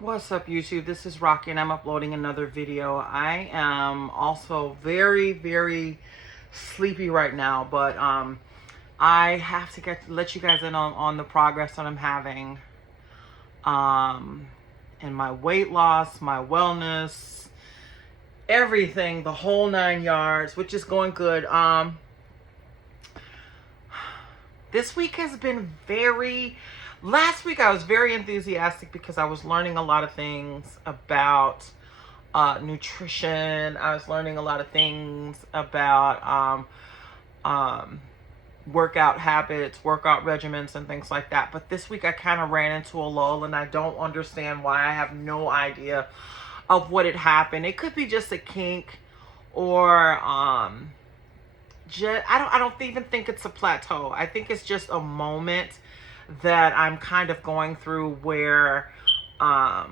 What's up, YouTube? This is Rocky and I'm uploading another video. I am also very sleepy right now, but I have to let you guys in on the progress that I'm having in my weight loss, my wellness, everything, the whole 9 yards, which is going good. This week has been last week I was very enthusiastic because I was learning a lot of things about nutrition. I was learning a lot of things about workout habits, workout regimens, and things like that. But this week I kind of ran into a lull, and I don't understand why. I have no idea of what had happened. It could be just a kink, or I don't even think it's a plateau. I think it's just a moment that I'm kind of going through where I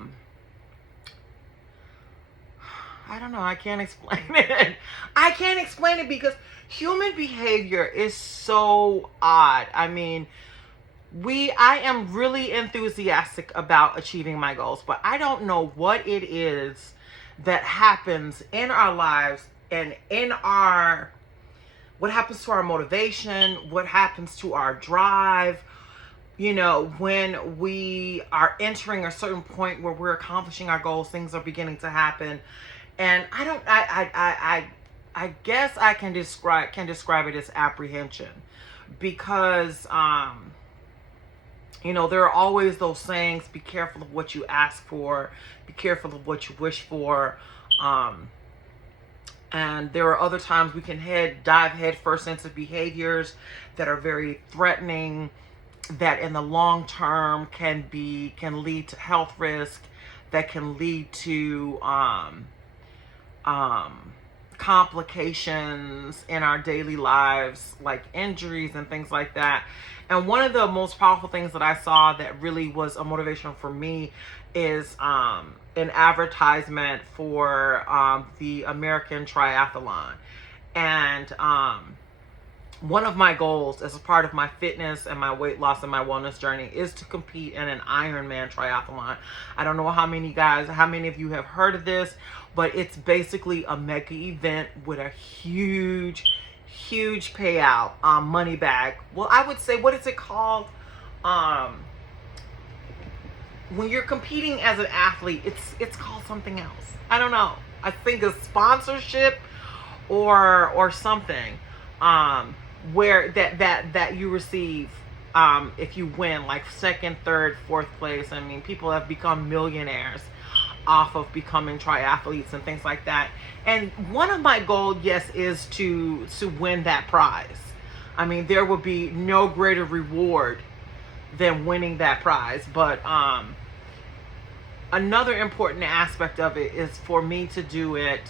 don't know, I can't explain it. I can't explain it because human behavior is so odd. I mean, I am really enthusiastic about achieving my goals, but I don't know what it is that happens in our lives and what happens to our motivation, what happens to our drive, when we are entering a certain point where we're accomplishing our goals, things are beginning to happen. And I guess I can describe it as apprehension, because there are always those sayings: be careful of what you ask for, be careful of what you wish for. And there are other times we can dive head first into behaviors that are very threatening, that in the long term can lead to health risk, that can lead to complications in our daily lives, like injuries and things like that. And one of the most powerful things that I saw that really was a motivation for me is an advertisement for the American Triathlon. And one of my goals as a part of my fitness and my weight loss and my wellness journey is to compete in an Ironman triathlon. I don't know how many of you have heard of this, but it's basically a mega event with a huge payout, money back. Well, I would say, what is it called? When you're competing as an athlete, it's called something else. I don't know. I think a sponsorship or something. Where that you receive if you win, like second, third, fourth place. I mean, people have become millionaires off of becoming triathletes and things like that. And one of my goals, yes, is to win that prize. I mean, there would be no greater reward than winning that prize. But another important aspect of it is for me to do it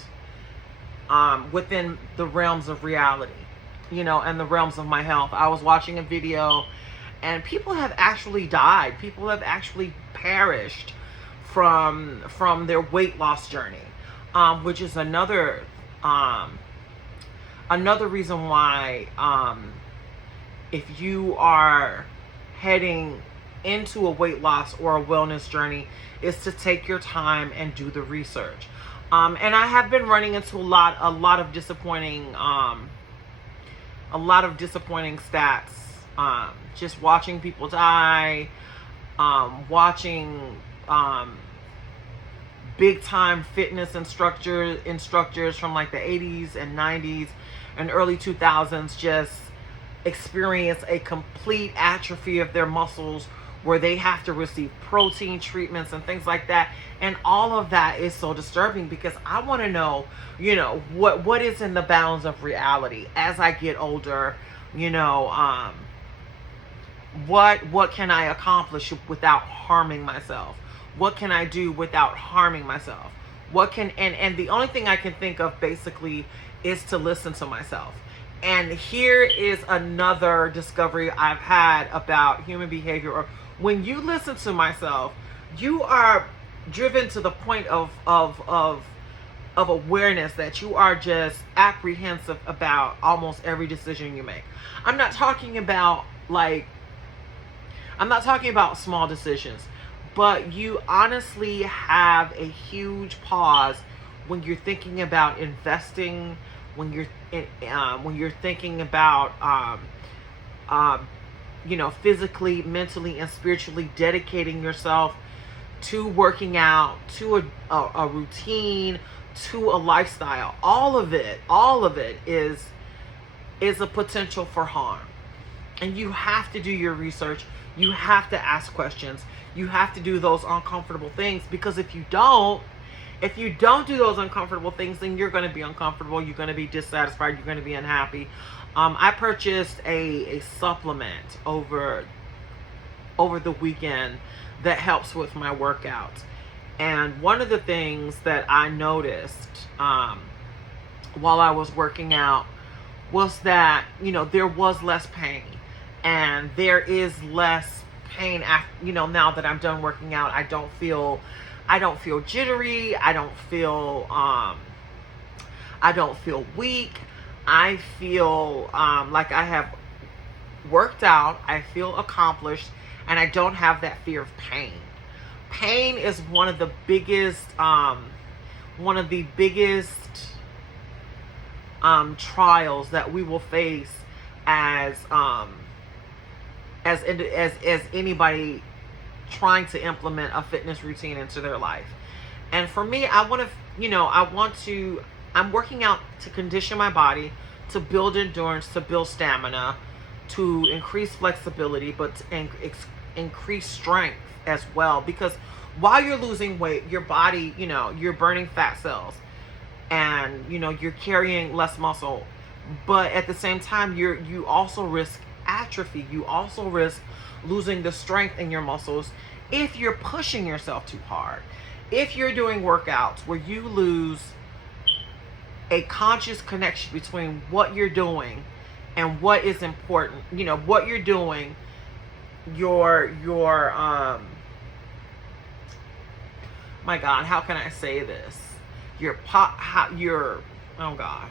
within the realms of reality, and the realms of my health. I was watching a video, and people have actually died. People have actually perished from their weight loss journey, which is another reason why, if you are heading into a weight loss or a wellness journey, is to take your time and do the research. And I have been running into a lot of disappointing stats. Just watching people die, watching big time fitness instructors from like the 80s and 90s and early 2000s just experience a complete atrophy of their muscles, where they have to receive protein treatments and things like that. And all of that is so disturbing, because I want to know, what is in the bounds of reality as I get older. What can I accomplish without harming myself? What can I do without harming myself? And the only thing I can think of basically is to listen to myself. And here is another discovery I've had about human behavior. Or when you listen to myself, you are driven to the point of awareness that you are just apprehensive about almost every decision you make. I'm not talking about small decisions, but you honestly have a huge pause when you're thinking about investing, when you're thinking about um, physically, mentally, and spiritually dedicating yourself to working out, to a routine, to a lifestyle. All of it is a potential for harm. And you have to do your research. You have to ask questions. You have to do those uncomfortable things, because if you don't do those uncomfortable things, then you're going to be uncomfortable. You're going to be dissatisfied. You're going to be unhappy. I purchased a supplement over the weekend that helps with my workouts. And one of the things that I noticed while I was working out was that, there was less pain. And there is less pain after, now that I'm done working out. I don't feel jittery. I don't feel weak. I feel like I have worked out. I feel accomplished, and I don't have that fear of pain. Pain is one of the biggest trials that we will face as anybody trying to implement a fitness routine into their life. And for me, I'm working out to condition my body, to build endurance, to build stamina, to increase flexibility, but to increase strength as well. Because while you're losing weight, your body, you're burning fat cells, and you're carrying less muscle. But at the same time, you also risk atrophy. You also risk losing the strength in your muscles if you're pushing yourself too hard. If you're doing workouts where you lose a conscious connection between what you're doing and what is important, what you're doing, your my God, how can I say this? Oh God.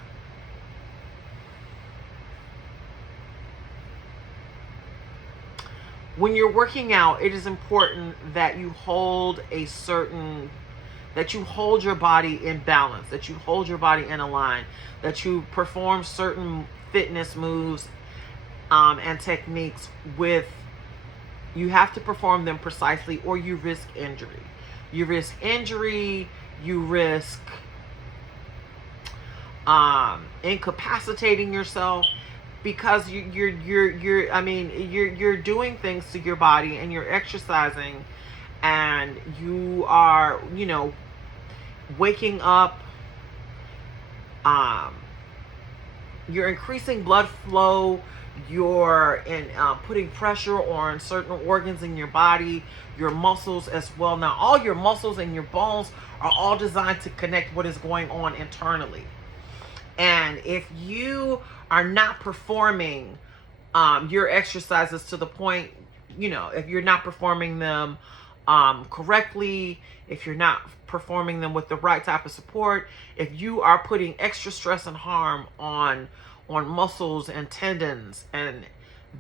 When you're working out, it is important that you hold your body in balance, that you hold your body in a line, that you perform certain fitness moves and techniques you have to perform them precisely, or you risk injury. You risk incapacitating yourself, because you're doing things to your body, and you're exercising, and you are waking up, you're increasing blood flow, you're putting pressure on certain organs in your body, your muscles as well. Now, all your muscles and your bones are all designed to connect what is going on internally. And if you are not performing your exercises to the point, if you're not performing them correctly, if you're not performing them with the right type of support, if you are putting extra stress and harm on muscles and tendons, and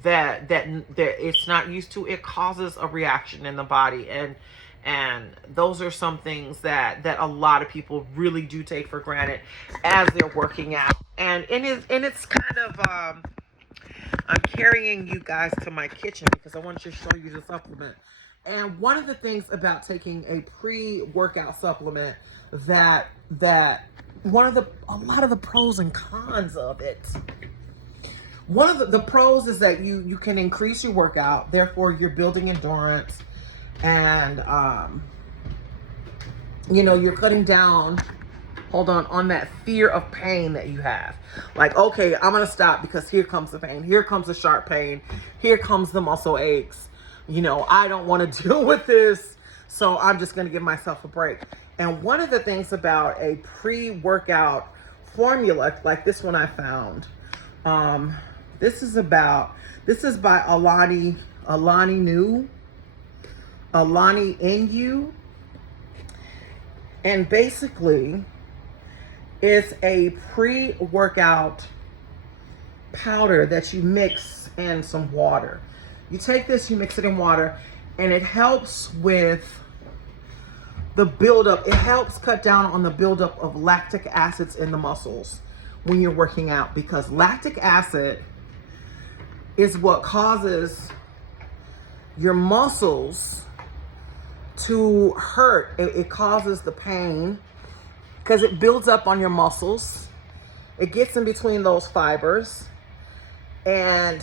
that it's not used to, it causes a reaction in the body. And those are some things that a lot of people really do take for granted as they're working out. And it's kind of I'm carrying you guys to my kitchen because I want to show you the supplement. And one of the things about taking a pre-workout supplement that a lot of the pros and cons of it. One of the pros is that you can increase your workout, therefore you're building endurance, and you're cutting down on that fear of pain that you have. Like, okay, I'm gonna stop because here comes the pain, here comes the sharp pain, here comes the muscle aches. I don't want to deal with this, so I'm just gonna give myself a break. And one of the things about a pre-workout formula like this one I found, this is by Alani Inu, and basically it's a pre-workout powder that you mix in some water. You take this, you mix it in water, and it helps with the buildup. It helps cut down on the buildup of lactic acids in the muscles when you're working out, because lactic acid is what causes your muscles to hurt. It causes the pain because it builds up on your muscles. It gets in between those fibers, and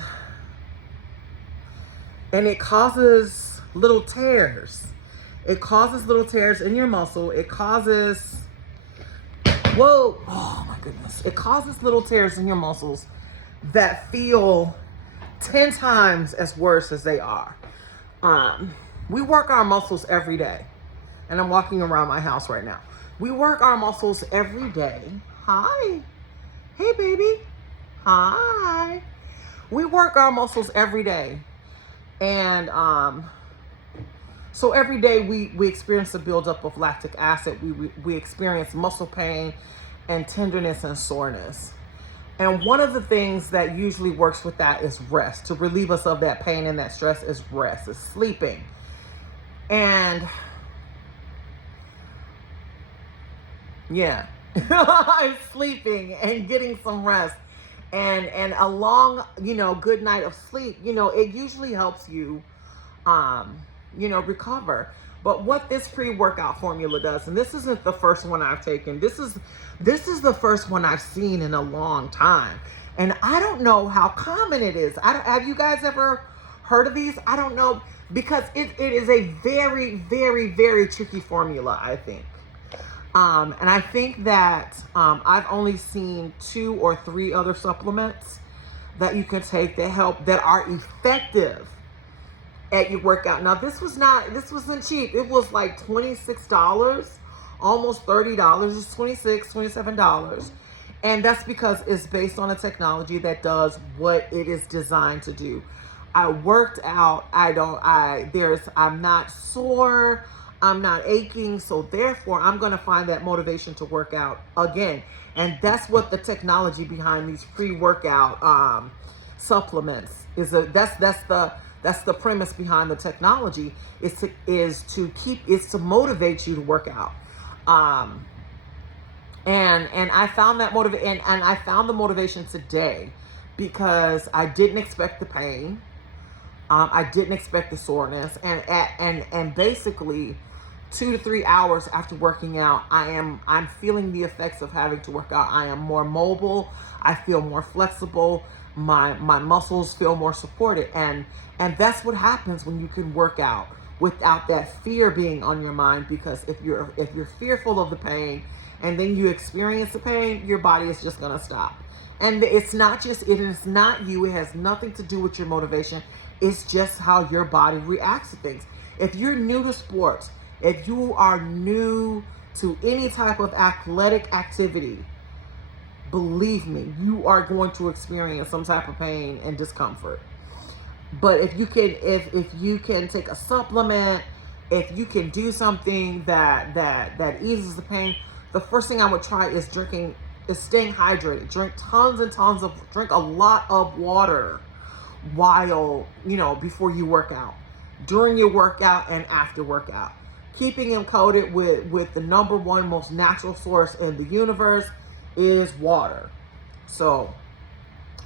it causes little tears. It causes little tears in your muscle. It causes, whoa, oh my goodness. It causes little tears in your muscles that feel 10 times as worse as they are. We work our muscles every day. And I'm walking around my house right now. We work our muscles every day. Hi. Hey, baby. Hi. We work our muscles every day. And so every day we experience a buildup of lactic acid. We experience muscle pain and tenderness and soreness. And one of the things that usually works with that is rest. To relieve us of that pain and that stress is rest, is sleeping. And yeah, it's sleeping and getting some rest. And a long, good night of sleep, it usually helps you, recover. But what this pre-workout formula does, and this isn't the first one I've taken, this is the first one I've seen in a long time. And I don't know how common it is. Have you guys ever heard of these? I don't know, because it is a very, very, very tricky formula, I think. And I think that I've only seen 2 or 3 other supplements that you can take that are effective at your workout. Now, this wasn't cheap. It was like $26, almost $30. It's $26, $27. And that's because it's based on a technology that does what it is designed to do. I worked out. I'm not sore. I'm not aching. So therefore, I'm going to find that motivation to work out again. And that's what the technology behind these pre-workout supplements is. That's the premise behind the technology, is to motivate you to work out. And I found that and I found the motivation today, because I didn't expect the pain. I didn't expect the soreness, and basically 2 to 3 hours after working out, I'm feeling the effects of having to work out. I am more mobile. I feel more flexible. My muscles feel more supported, and that's what happens when you can work out without that fear being on your mind. Because if you're fearful of the pain and then you experience the pain, your body is just gonna stop. And it is not you. It has nothing to do with your motivation. It's just how your body reacts to things. If you're new to sports, if you are new to any type of athletic activity, believe me, you are going to experience some type of pain and discomfort. But if you can take a supplement, if you can do something that eases the pain, the first thing I would try is staying hydrated. Drink a lot of water while, before you work out, during your workout, and after workout. Keeping them coated with the number one most natural source in the universe is water. So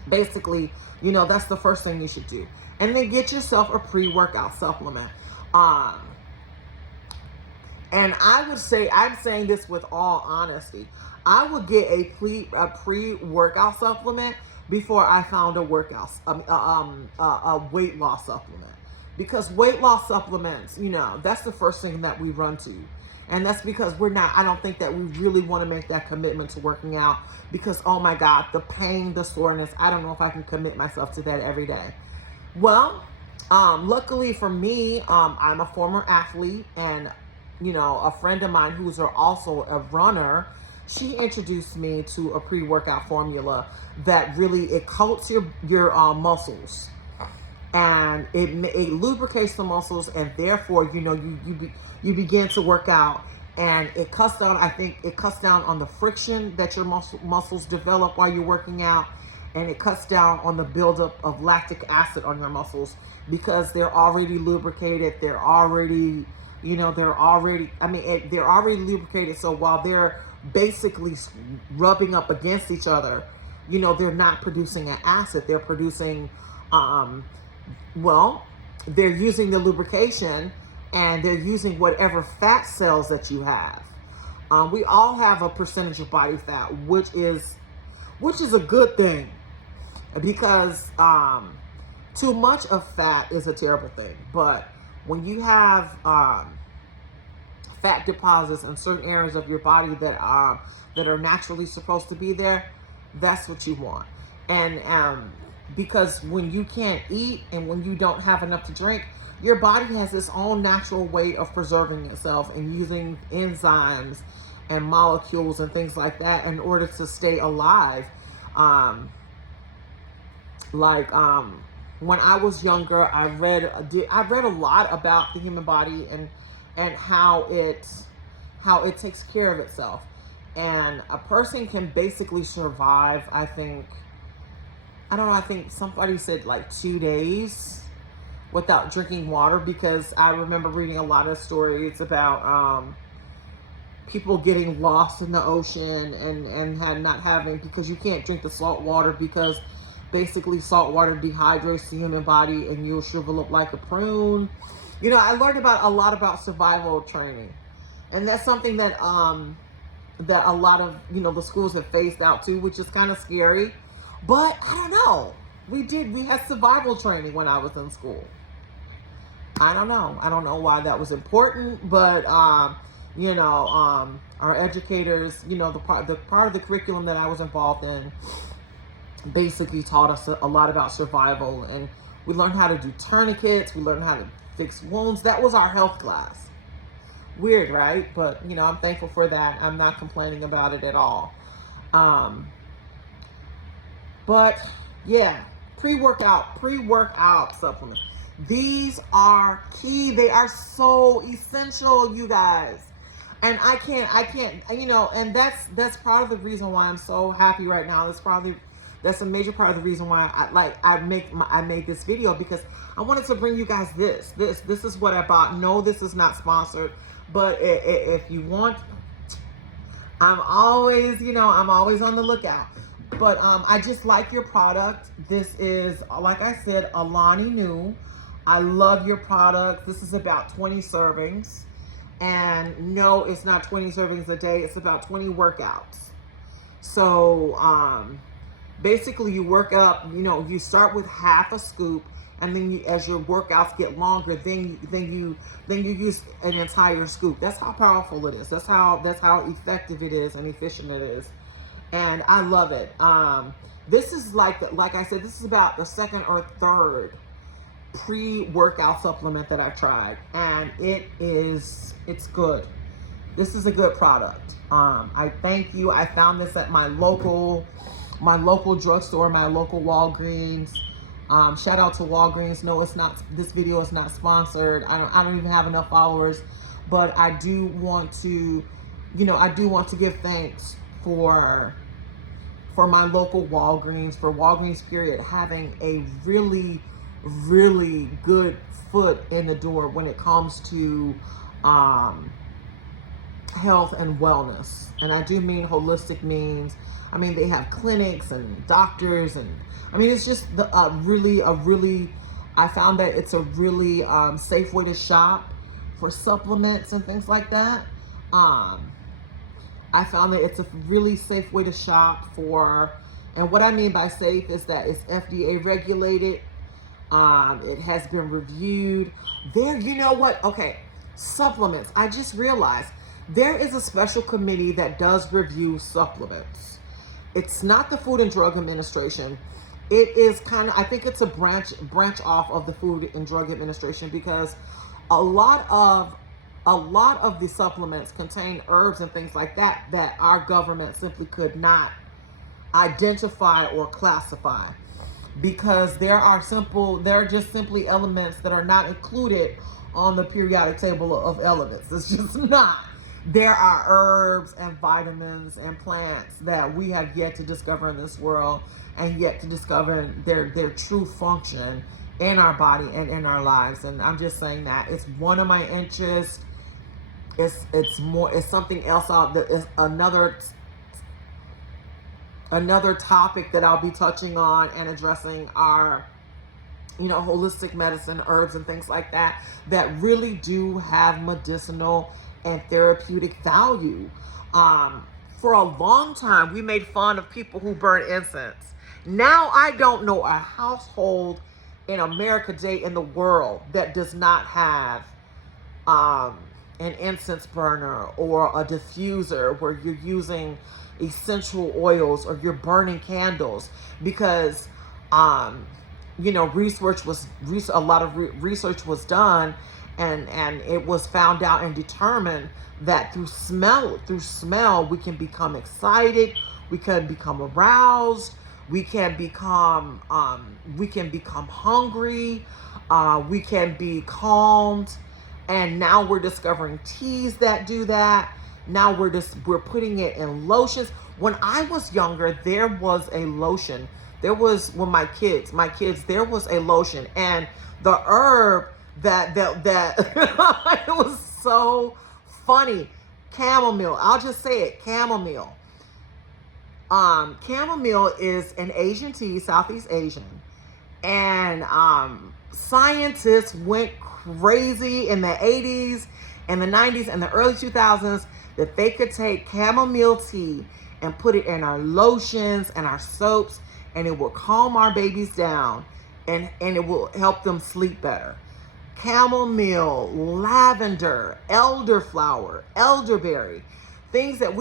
basically, that's the first thing you should do. And then get yourself a pre-workout supplement. And I would say, I'm saying this with all honesty, I would get a pre-workout supplement before I found a weight loss supplement. Because weight loss supplements, that's the first thing that we run to. And that's because I don't think that we really want to make that commitment to working out, because, oh my God, the pain, the soreness, I don't know if I can commit myself to that every day. Well, luckily for me, I'm a former athlete, and, a friend of mine who's also a runner, she introduced me to a pre-workout formula that it coats your muscles, and it lubricates the muscles, and therefore, you begin to work out, and it cuts down on the friction that your muscles develop while you're working out, and it cuts down on the buildup of lactic acid on your muscles because they're already lubricated. They're already, they're already lubricated. So while they're basically rubbing up against each other, they're not producing an acid. They're producing, they're using the lubrication, and they're using whatever fat cells that you have. We all have a percentage of body fat, which is a good thing, because too much of fat is a terrible thing. But when you have fat deposits in certain areas of your body that are naturally supposed to be there, that's what you want. And because when you can't eat and when you don't have enough to drink, your body has its own natural way of preserving itself and using enzymes and molecules and things like that in order to stay alive. When I was younger, I read a lot about the human body and how it takes care of itself. And a person can basically survive, I think somebody said like 2 days without drinking water, because I remember reading a lot of stories about people getting lost in the ocean and not having, because you can't drink the salt water, because basically salt water dehydrates the human body and you'll shrivel up like a prune. I learned a lot about survival training, and that's something that that a lot of the schools have phased out too, which is kind of scary. But I don't know. We had survival training when I was in school. I don't know why that was important, but our educators, the part of the curriculum that I was involved in basically taught us a lot about survival, and we learned how to do tourniquets, we learned how to fix wounds. That was our health class. Weird, right? But I'm thankful for that. I'm not complaining about it at all. But yeah, pre-workout supplements. These are key. They are so essential, you guys. And I can't, and that's part of the reason why I'm so happy right now. That's a major part of the reason why I made this video, because I wanted to bring you guys this is what I bought. No, this is not sponsored, but if you want, I'm always on the lookout. But I just like your product. This is, like I said, Alani Nu. I love your product. This is about 20 servings. And no, it's not 20 servings a day. It's about 20 workouts. So basically you work up, you start with half a scoop, and then as your workouts get longer, then you use an entire scoop. That's how powerful it is. That's how effective it is and efficient it is. And I love it. This is like I said, this is about the second or third pre-workout supplement that I've tried, and it's good. This is a good product. I thank you. I found this at my local drugstore, my local Walgreens. Shout out to Walgreens. No, it's not. This video is not sponsored. I don't even have enough followers, but I do want to, give thanks for my local Walgreens, for Walgreens period, having a really, really good foot in the door when it comes to health and wellness. And I do mean holistic means, they have clinics and doctors, and it's just I found that it's a really safe way to shop for supplements and things like that. I found that it's a really safe way to shop for, and what I mean by safe is that it's FDA regulated. It has been reviewed. Okay, supplements. I just realized there is a special committee that does review supplements. It's not the Food and Drug Administration. It is I think it's a branch off of the Food and Drug Administration, because a lot of the supplements contain herbs and things like that our government simply could not identify or classify, because there are just simply elements that are not included on the periodic table of elements. It's just not. There are herbs and vitamins and plants that we have yet to discover in this world, and yet to discover their true function in our body and in our lives. And I'm just saying that it's one of my interests. It's something else out there. It's another topic that I'll be touching on and addressing are, holistic medicine, herbs and things like that really do have medicinal and therapeutic value. For a long time, we made fun of people who burn incense. Now, I don't know a household in America today in the world that does not have an incense burner or a diffuser where you're using essential oils or you're burning candles, because research was done, and it was found out and determined that through smell we can become excited, we can become aroused, we can become hungry, we can be calmed. And now we're discovering teas that do that. Now we're putting it in lotions. When I was younger, there was a lotion. There was, when my kids, there was a lotion, and the herb that it was so funny. Chamomile. I'll just say it. Chamomile. Chamomile is an Asian tea, Southeast Asian, and scientists went crazy in the 80s and the 90s and the early 2000s that they could take chamomile tea and put it in our lotions and our soaps, and it will calm our babies down, and it will help them sleep better. Chamomile, lavender, elderflower, elderberry, things that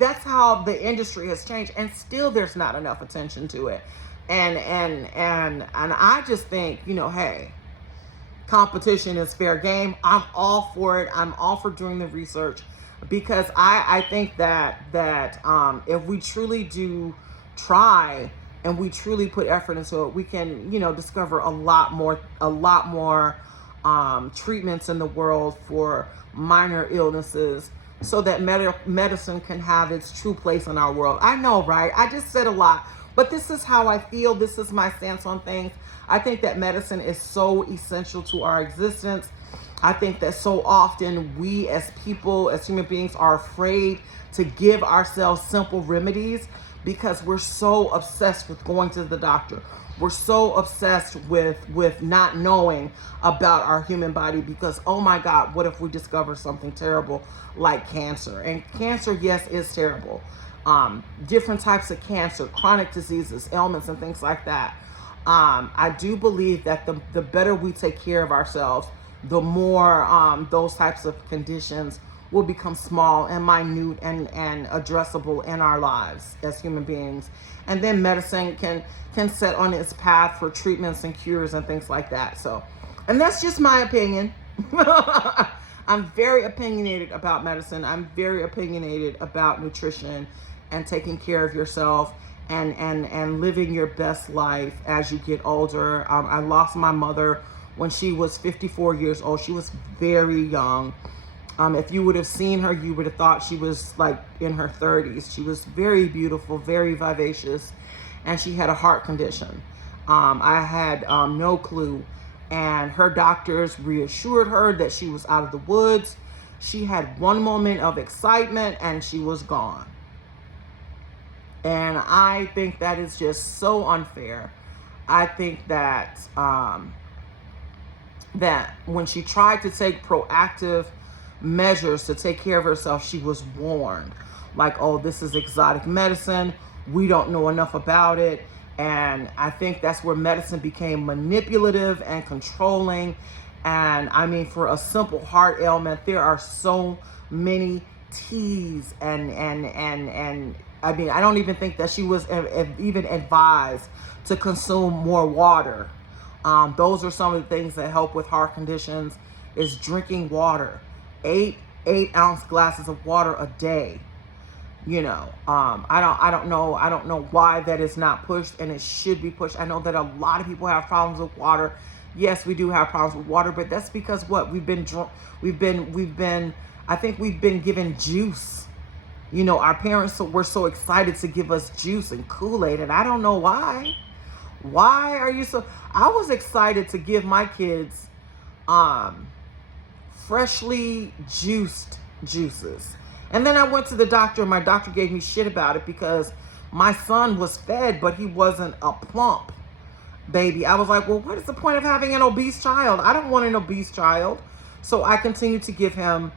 that's how the industry has changed, and still there's not enough attention to it. And I just think, hey, competition is fair game. I'm all for it. I'm all for doing the research, because I think that if we truly do try and we truly put effort into it, we can, discover a lot more treatments in the world for minor illnesses, so that medicine can have its true place in our world. I know, right? I just said a lot, but this is how I feel. This is my stance on things. I think that medicine is so essential to our existence. I think that so often we as people, as human beings, are afraid to give ourselves simple remedies because we're so obsessed with going to the doctor. We're so obsessed with not knowing about our human body because, oh my God, what if we discover something terrible like cancer? And cancer, yes, is terrible. Different types of cancer, chronic diseases, ailments, and things like that. I do believe that the better we take care of ourselves, the more those types of conditions will become small and minute and addressable in our lives as human beings. And then medicine can set on its path for treatments and cures and things like that. So, and that's just my opinion. I'm very opinionated about medicine. I'm very opinionated about nutrition and taking care of yourself and living your best life as you get older. I lost my mother when she was 54 years old. She was very young. If you would have seen her, you would have thought she was like in her 30s. She was very beautiful, very vivacious, and she had a heart condition. I had no clue, and her doctors reassured her that she was out of the woods. She had one moment of excitement and she was gone. And I think that is just so unfair. I think that that when she tried to take proactive measures to take care of herself, she was warned, like, oh, this is exotic medicine, we don't know enough about it. And I think that's where medicine became manipulative and controlling. And I mean, for a simple heart ailment, there are so many teas and I mean, I don't even think that she was even advised to consume more water. Those are some of the things that help with heart conditions, is drinking water. 8 ounce glasses of water a day. I don't know why that is not pushed, and it should be pushed. I know that a lot of people have problems with water. Yes, we do have problems with water, but that's because what we've been I think we've been given juice. Our parents were so excited to give us juice and Kool-Aid, and I don't know why. Why are you so? I was excited to give my kids freshly juiced juices. And then I went to the doctor, and my doctor gave me shit about it because my son was fed, but he wasn't a plump baby. I was like, well, what is the point of having an obese child? I don't want an obese child. So I continued to give him,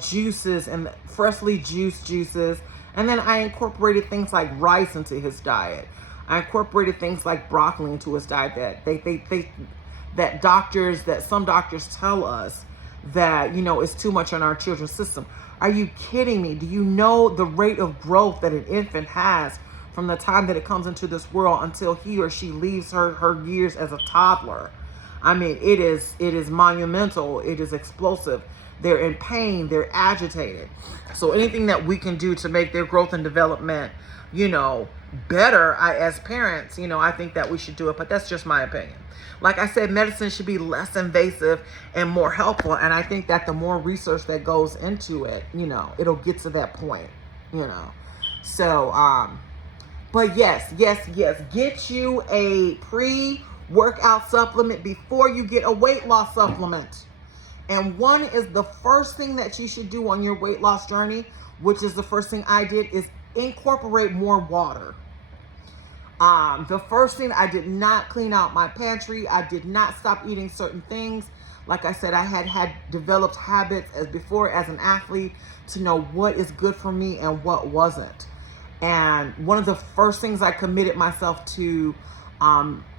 juices and freshly juiced juices. And then I incorporated things like rice into his diet. I incorporated things like broccoli into his diet that some doctors tell us that, is too much in our children's system. Are you kidding me? Do you know the rate of growth that an infant has from the time that it comes into this world until he or she leaves her years as a toddler? I mean, it is monumental. It is explosive. They're in pain. They're agitated. So anything that we can do to make their growth and development, better, as parents, I think that we should do it. But that's just my opinion. Like I said, medicine should be less invasive and more helpful. And I think that the more research that goes into it, it'll get to that point, So, but yes, get you a pre-workout supplement before you get a weight loss supplement. And one is the first thing that you should do on your weight loss journey, which is the first thing I did, is incorporate more water. The first thing, I did not clean out my pantry. I did not stop eating certain things. Like I said, I had developed habits as an athlete to know what is good for me and what wasn't. And one of the first things I committed myself to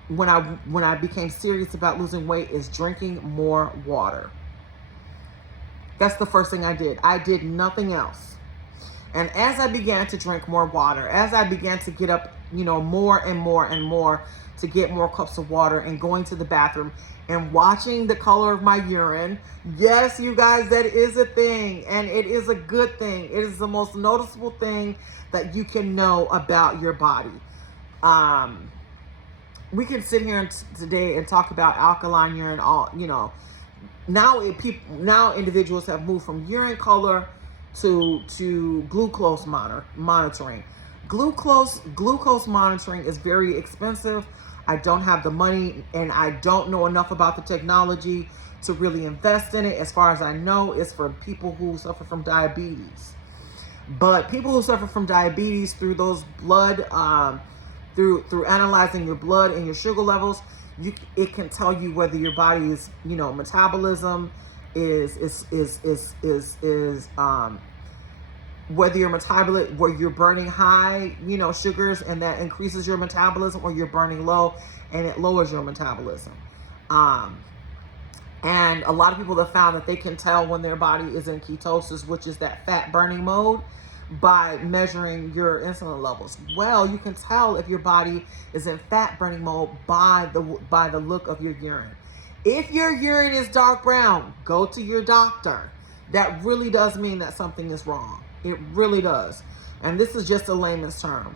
when I became serious about losing weight is drinking more water. That's the first thing I did. I did nothing else. And as I began to drink more water, as I began to get up, more and more and more to get more cups of water and going to the bathroom and watching the color of my urine. Yes, you guys, that is a thing. And it is a good thing. It is the most noticeable thing that you can know about your body. We can sit here today and talk about alkaline urine, now individuals have moved from urine color to glucose monitoring. Glucose monitoring is very expensive. I don't have the money, and I don't know enough about the technology to really invest in it. As far as I know, it's for people who suffer from diabetes. But people who suffer from diabetes, through those blood, through analyzing your blood and your sugar levels, it can tell you whether your body's metabolism whether you're burning high sugars and that increases your metabolism, or you're burning low and it lowers your metabolism. And a lot of people have found that they can tell when their body is in ketosis, which is that fat burning mode, by measuring your insulin levels. Well, you can tell if your body is in fat burning mode by the look of your urine. If your urine is dark brown, go to your doctor. That really does mean that something is wrong. It really does. And this is just a layman's term.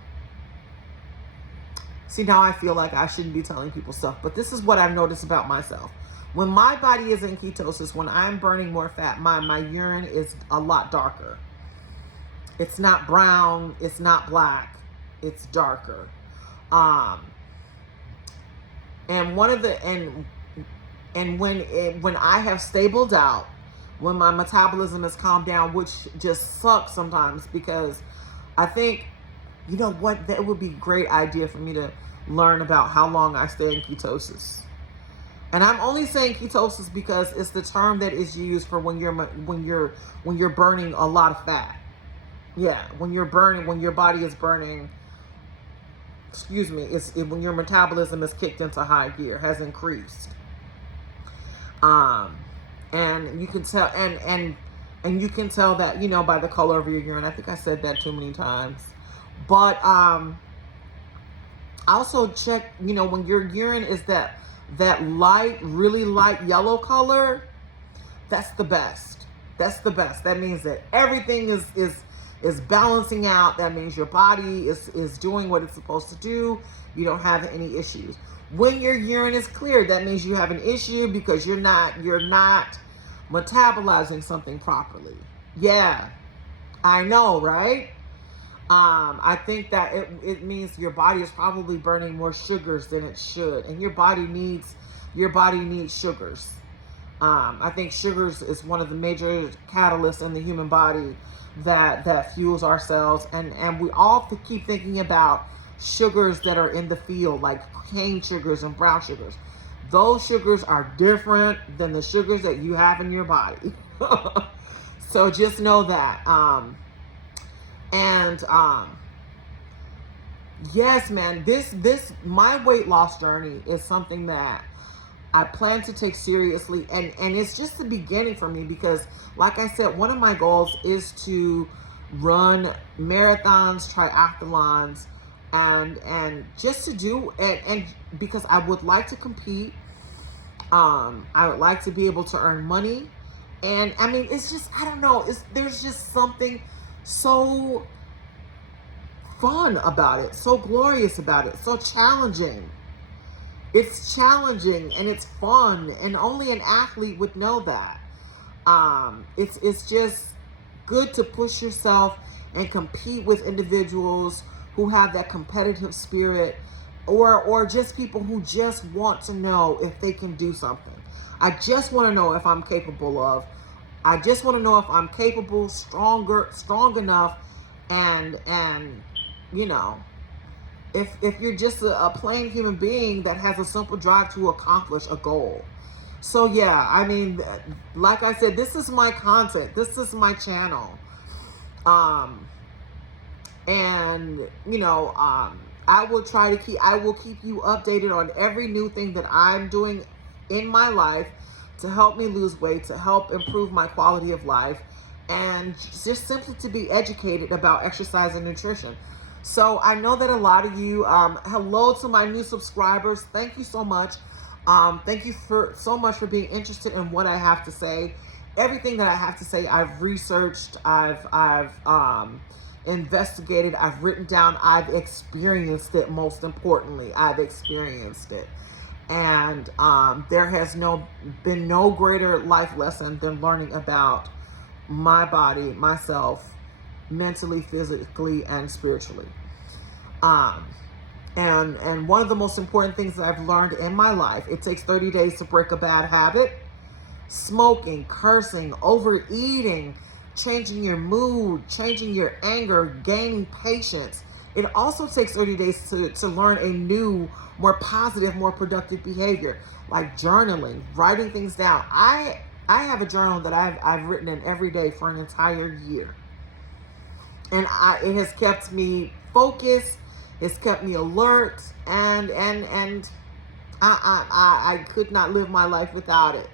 See, now I feel like I shouldn't be telling people stuff, but this is what I've noticed about myself. When my body is in ketosis, when I'm burning more fat, my urine is a lot darker. It's not brown, it's not black, it's darker. And when I have stabled out, when my metabolism has calmed down, which just sucks sometimes, because I think, that would be a great idea for me to learn about how long I stay in ketosis. And I'm only saying ketosis because it's the term that is used for when you're burning a lot of fat. Yeah, when your body is burning, when your metabolism is kicked into high gear, has increased. And you can tell, and you can tell that, by the color of your urine. I think I said that too many times. But also check, when your urine is that light, really light yellow color, that's the best. That's the best. That means that everything is balancing out. That means your body is doing what it's supposed to do. You don't have any issues. When your urine is clear, that means you have an issue because you're not metabolizing something properly. Yeah, I know, right? I think that it means your body is probably burning more sugars than it should, and your body needs sugars. I think sugars is one of the major catalysts in the human body that fuels our cells, and we all keep thinking about sugars that are in the field, like cane sugars and brown sugars. Those sugars are different than the sugars that you have in your body. So just know that. And yes, man, this my weight loss journey is something that I plan to take seriously, and it's just the beginning for me, because like I said, one of my goals is to run marathons, triathlons, and just to do, and because I would like to compete. I would like to be able to earn money, and I mean, it's just, I don't know, there's just something so fun about it, so glorious about it, so challenging. It's challenging and it's fun, and only an athlete would know that. It's just good to push yourself and compete with individuals who have that competitive spirit, or just people who just want to know if they can do something. I just want to know if I'm capable of. I just want to know if I'm capable, strong enough, and you know, if you're just a plain human being that has a simple drive to accomplish a goal. So yeah, I mean, like I said, this is my content. This is my channel. And you know, I will keep you updated on every new thing that I'm doing in my life to help me lose weight, to help improve my quality of life, and just simply to be educated about exercise and nutrition. So I know that a lot of you, hello to my new subscribers. Thank you so much. Thank you so much for being interested in what I have to say. Everything that I have to say, I've researched, I've investigated, I've written down, I've experienced it. Most importantly, I've experienced it. And there has been no greater life lesson than learning about my body, myself, mentally, physically, and spiritually. And one of the most important things that I've learned in my life, it takes 30 days to break a bad habit. Smoking, cursing, overeating, changing your mood, changing your anger, gaining patience. It also takes 30 days to learn a new, more positive, more productive behavior, like journaling, writing things down. I have a journal that I've written in every day for an entire year. And it has kept me focused, it's kept me alert, and I could not live my life without it.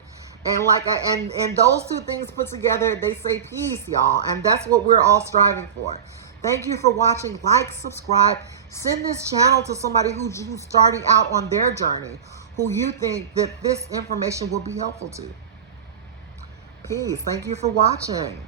And and those two things put together, they say peace, y'all. And that's what we're all striving for. Thank you for watching. Like, subscribe, send this channel to somebody who's starting out on their journey, who you think that this information will be helpful to. Peace. Thank you for watching.